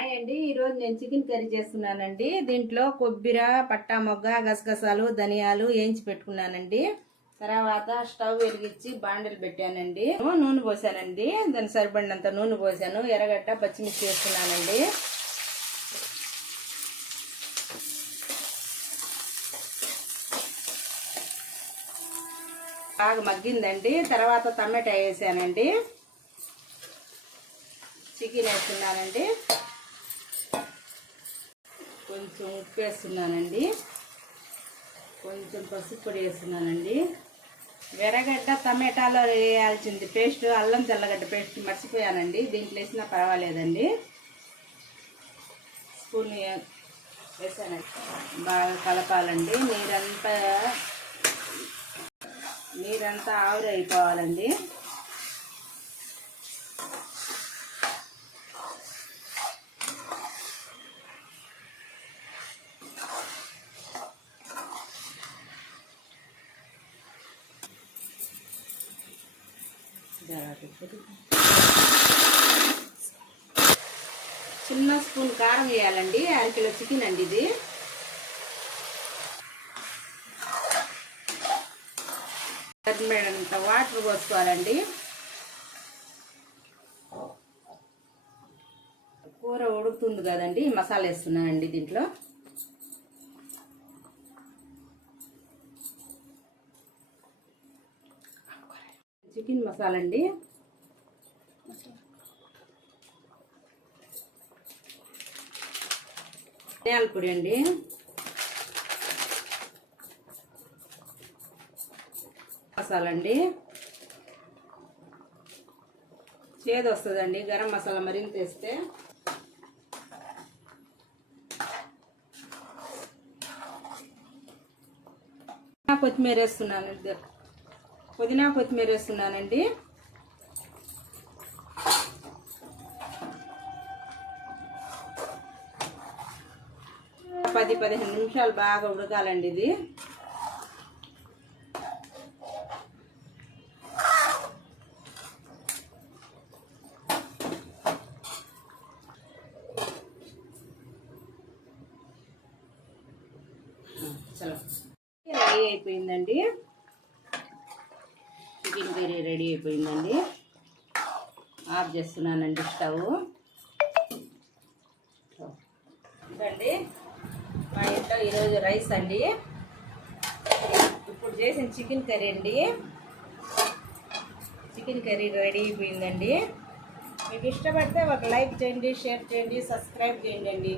Hi అండి, ఈరోజు నేను చికెన్ కర్రీ చేస్తున్నానండి. దీంట్లో కొబ్బరి, పట్టా మొగ్గ, గసగసాలు, ధనియాలు వేయించి పెట్టుకున్నానండి. తర్వాత స్టవ్ వెలిగించి బాండలు పెట్టానండి. నూనె పోసానండి, దానికి సరిపడినంత నూనె పోసాను. ఎర్రగడ్డ, పచ్చిమిర్చి వేసుకున్నానండి. బాగా మగ్గిందండి. తర్వాత టమాటా వేసానండి, చికెన్ వేస్తున్నానండి, కొంచెం ఉప్పు వేస్తున్నానండి, కొంచెం పసుపు పొడి వేస్తున్నానండి. ఎర్రగడ్డ టమాటాలో వేయాల్సింది పేస్ట్, అల్లం తెల్లగడ్డ పేస్ట్ మర్చిపోయానండి. దీంట్లో వేసినా పర్వాలేదండి. స్పూన్ వేసానండి. బాగా కలపాలండి. నీరంతా ఆవిరైపోవాలండి. చిన్న స్పూన్ కారం వేయాలండి. అరకిలో చికెన్ అండి ఇది. సరిపడినంత వాటర్ పోసుకోవాలండి. కూర ఉడుకుతుంది కదండి, మసాలా వేస్తున్నానండి దీంట్లో. చికెన్ మసాలా అండి, ధనియాల పొడి అండి, మసాలా అండి, చేదు వస్తుందండి గరం మసాలా మరింత వేస్తే. కొత్తిమీర వేస్తున్నానండి, పుదీనా కొత్తిమీర వేస్తున్నానండి. పది 15 నిమిషాలు బాగా ఉడకాలండి ఇది. రెడీ అయిపోయిందండి, చికెన్ కర్రీ రెడీ అయిపోయిందండి. ఆఫ్ చేస్తున్నానండి స్టవ్. ఇదండి మా ఇంట్లో ఈరోజు రైస్ అండి. ఇప్పుడు చేసిన చికెన్ కర్రీ అండి. చికెన్ కర్రీ రెడీ అయిపోయిందండి. మీకు ఇష్టపడితే ఒక లైక్ చేయండి, షేర్ చేయండి, సబ్స్క్రైబ్ చేయండి.